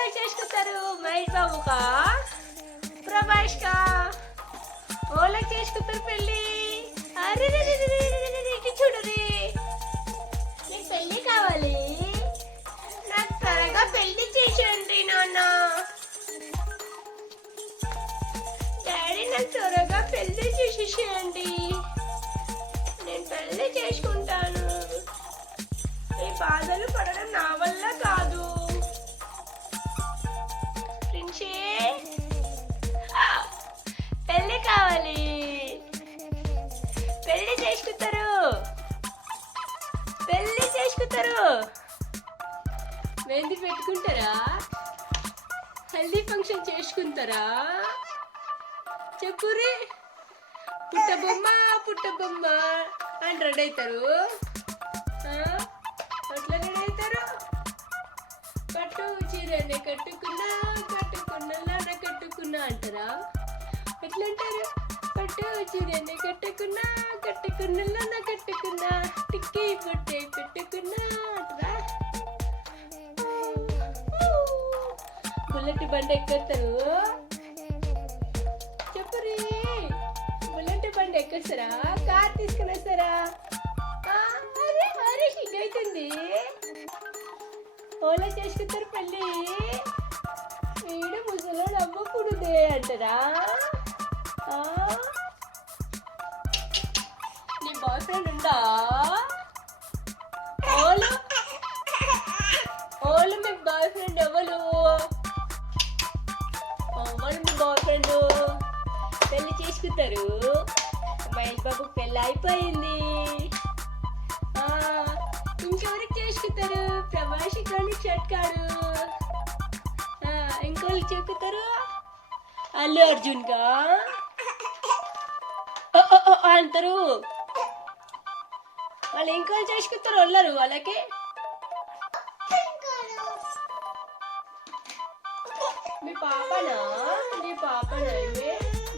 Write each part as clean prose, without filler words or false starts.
ఓలా చేసుకుంటారు మహేష్ బాబుకా ప్రభాష్ కా ఓలా చేసుకుంటారు పెళ్ళి. అరే ఇటు చూడరే, నీకు పెళ్ళి కావాలి, నాకు త్వరగా పెళ్లి చేసేయండి నాన్న. డాడీ నాకు త్వరగా పెళ్లి చేసేసేయండి, నేను పెళ్లి చేసుకుంటాను. ఈ బాధలు పడడం నా వల్ల కాదు. ప్రిన్సే పెళ్లి కావాలి, పెళ్లి చేసుకుంటారు, పెళ్లి చేసుకుంటారు. మెహందీ పెట్టుకుంటారా, హల్దీ ఫంక్షన్ చేసుకుంటారా? చెప్పురే, పుట్టబొమ్మ పుట్టబొమ్మ అని రెడీ అవుతారు. అట్లా రెడీ అవుతారు. పట్టు చీరనే కట్టుకున్నా కట్టుకున్నా కట్టుకున్నా అంటారా? ఎట్లా అంటారు? పట్టు చీరనే కట్టుకున్నా కట్టుకున్నా కట్టుకున్నా టిక్కీ పుట్టే పెట్టుకున్నా అంటారా? బుల్లెట్ బండి ఎక్కుతారు. చెప్పురి, బుల్లెట్ బండి ఎక్కేస్తారా? కార్ తీసుకుని వస్తారా? అరే సిగ్గైతుంది. ఓలా చేసుకుంటారు పెళ్ళి. వీడు ముసలోడు అమ్మకూడదే అంటారా? నీ బాయ్ ఫ్రెండ్ ఉందా? ఓలు ఓలు మీ బాయ్ ఫ్రెండ్ ఎవరు? మీ బాయ్ ఫ్రెండ్ పెళ్లి చేసుకుంటారు. మహేష్ బాబు పెళ్ళి అయిపోయింది. ఇంకెవరికి చేసుకుంటారు? ప్రభాష్ కానీ షట్ కాడు. ఇంకోళ్ళు చెక్కుతారు. అల్లు అర్జున్ గా అంటారు. వాళ్ళు ఇంకోళ్ళు చేసుకుంటారు. వాళ్ళరు వాళ్ళకి మీ పాపనా? నీ పాపనా?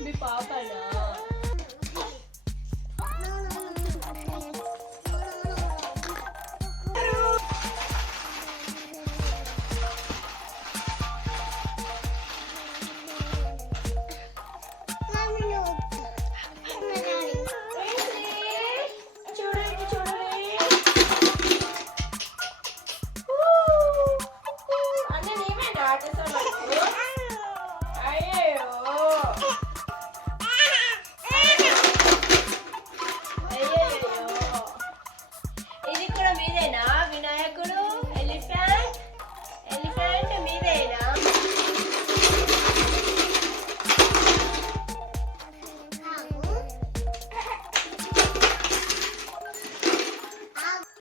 మీ పాప